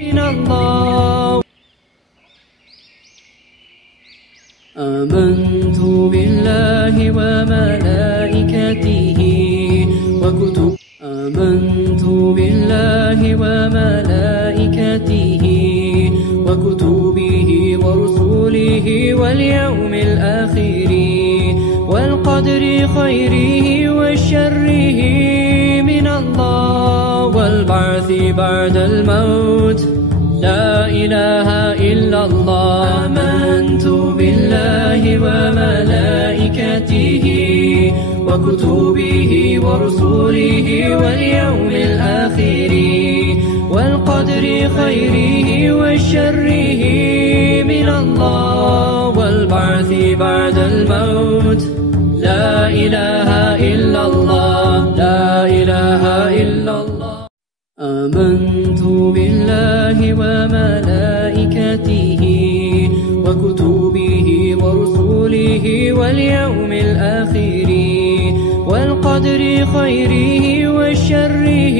من الله. آمنت بالله وملائكته وكتبه. آمنت بالله وملائكته وكتبه ورسله واليوم الآخر والقدر خيره وشره من الله والبعث بعد الموت. لا إله إلا الله. آمنت بالله وملائكته وكتبه ورسله واليوم الآخر والقدر خيره وشره من الله والبعث بعد الموت. لا إله إلا الله. لا إله إلا الله. آمنت بالله وملائكته وكتبه ورسله واليوم الآخر والقدر خيره وشره